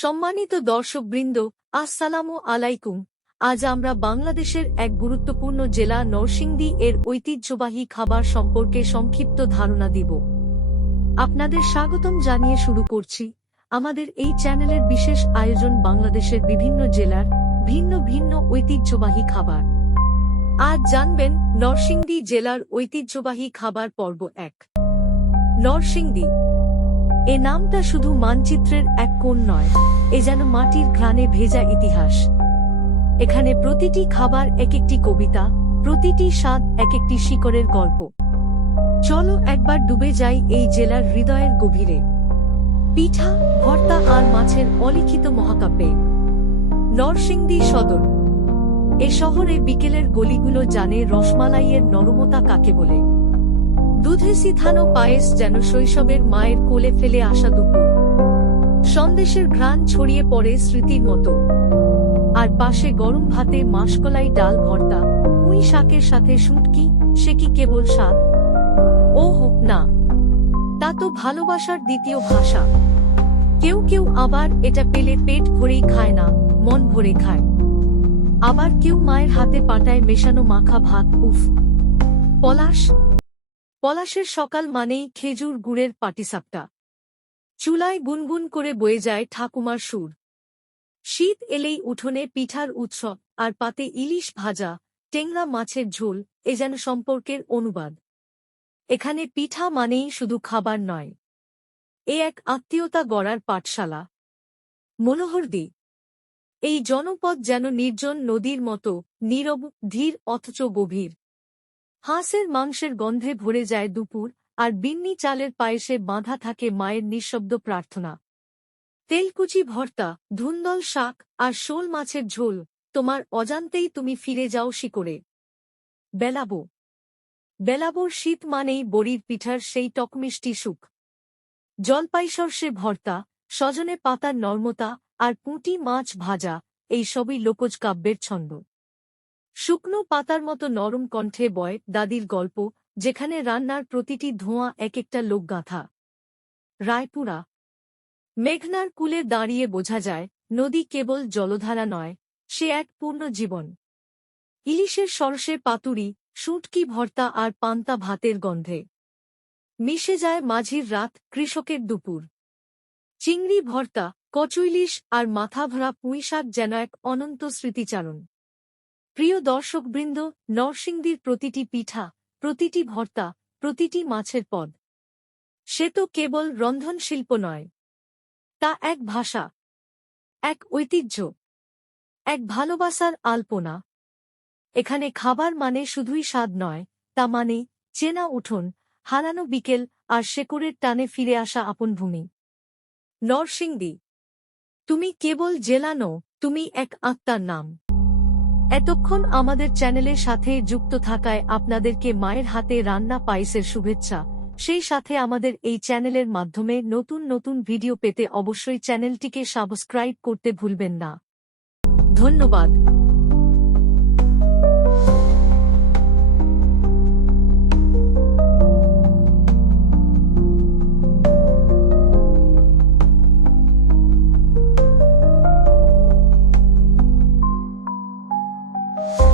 সম্মানিত দর্শকবৃন্দ, আসসালামু আলাইকুম। আজ আমরা বাংলাদেশের এক গুরুত্বপূর্ণ জেলা নরসিংদী এর ঐতিহ্যবাহী খাবার সম্পর্কে সংক্ষিপ্ত ধারণা দিব। আপনাদের স্বাগতম জানিয়ে শুরু করছি। আমাদের এই চ্যানেলের বিশেষ আয়োজন বাংলাদেশের বিভিন্ন জেলার ভিন্ন ভিন্ন ঐতিহ্যবাহী খাবার। আজ জানবেন নরসিংদী জেলার ঐতিহ্যবাহী খাবার পর্ব এক। নরসিংদী এ নামটা শুধু মানচিত্রের এক কোণ নয়, এ যেন মাটির ঘ্রাণে ভেজা ইতিহাস। এখানে প্রতিটি খাবার এক একটি কবিতা, প্রতিটি স্বাদ এক একটি শিকড়ের গল্প। চলো একবার ডুবে যাই এই জেলার হৃদয়ের গভীরে। পিঠা, ভর্তা আর মাছের অলিখিত মহাকাব্যে। নরসিংদী সদর। এ শহরে বিকেলের গলিগুলো জানে রসমালাইয়ের নরমতা কাকে বলে। দুধে সিথানো পায়েস যেন শৈশবের মায়ের কোলে ফেলে আসা দুপুর। সন্দেশের ঘ্রাণ ছড়িয়ে পড়ে স্মৃতির মতো। আর পাশে গরম ভাতে মাসকলাই ডাল ভর্তা, পুঁই শাকের সাথে শুটকি, সে কি কেবল স্বাদ? ওহ, না। তা তো ভালোবাসার দ্বিতীয় ভাষা। কেউ কেউ আবার এটা পেলে পেট ভরেই খায় না, মন ভরে খায়। আবার কেউ মায়ের হাতে পাটায় মেশানো মাখা ভাত, উফ। পলাশ পলাশের সকাল মানেই খেজুর গুড়ের পাটিসাপটা। চুলায় গুনগুন করে বয়ে যায় ঠাকুমার সুর। শীত এলেই উঠোনে পিঠার উৎসব আর পাতে ইলিশ ভাজা, টেংরা মাছের ঝোল, এ যেন সম্পর্কের অনুবাদ। এখানে পিঠা মানেই শুধু খাবার নয়। এ এক আত্মীয়তা গড়ার পাঠশালা। মনোহরদি। এই জনপদ যেন নির্জন নদীর মতো, নীরব, ধীর অথচ গভীর। হাঁসের মাংসের গন্ধে ভরে যায় দুপুর, আর বিন্নি চালের পায়েসে বাঁধা থাকে মায়ের নিঃশব্দ প্রার্থনা। তেলকুচি ভর্তা, ধুন্দল শাক, আর শোল মাছের ঝোল, তোমার অজান্তেই তুমি ফিরে যাও শিকড়ে। বেলাবো। বেলাবোর শীত মানেই বড়ির পিঠার সেই টকমিষ্টি সুখ। জলপাই সর্ষে ভর্তা, সজনে পাতার নর্মতা, আর পুঁটি মাছ ভাজা এই সবই লোকজ কাব্যের ছন্দ। শুকনো পাতার মতো নরম কণ্ঠে বয়, দাদির গল্প, যেখানে রান্নার প্রতিটি ধোঁয়া এক একটা লোকগাথা। রায়পুরা। মেঘনার কুলে দাঁড়িয়ে বোঝা যায়, নদী কেবল জলধারা নয়, সে এক পূর্ণ জীবন। ইলিশের সরষে পাতুরি, শুটকি ভর্তা আর পান্তা ভাতের গন্ধে। মিশে যায় মাঝির রাত, কৃষকের দুপুর। চিংড়ি ভর্তা কচুইলিশ আর মাথাভরা পুঁইশাক যেন এক অনন্ত স্মৃতিচারণ। প্রিয় দর্শকবৃন্দ, নরসিংদীর প্রতিটি পিঠা, প্রতিটি ভর্তা, প্রতিটি মাছের পদ। সে তো কেবল রন্ধনশিল্প নয়। তা এক ভাষা, এক ঐতিহ্য, এক ভালোবাসার আলপনা। এখানে খাবার মানে শুধুই স্বাদ নয়, তা মানে চেনা উঠোন, হারানো বিকেল আর শেকড়ের টানে ফিরে আসা আপন ভূমি। নরসিংদী, তুমি কেবল জেলা নও, তুমি এক আত্মার নাম। এতক্ষণ আমাদের চ্যানেলের সাথে যুক্ত থাকায় আপনাদেরকে মায়ের হাতে রান্না পায়েসের শুভেচ্ছা। সেই সাথে আমাদের এই চ্যানেলের মাধ্যমে নতুন নতুন ভিডিও পেতে অবশ্যই চ্যানেলটিকে সাবস্ক্রাইব করতে ভুলবেন না। ধন্যবাদ। Bye.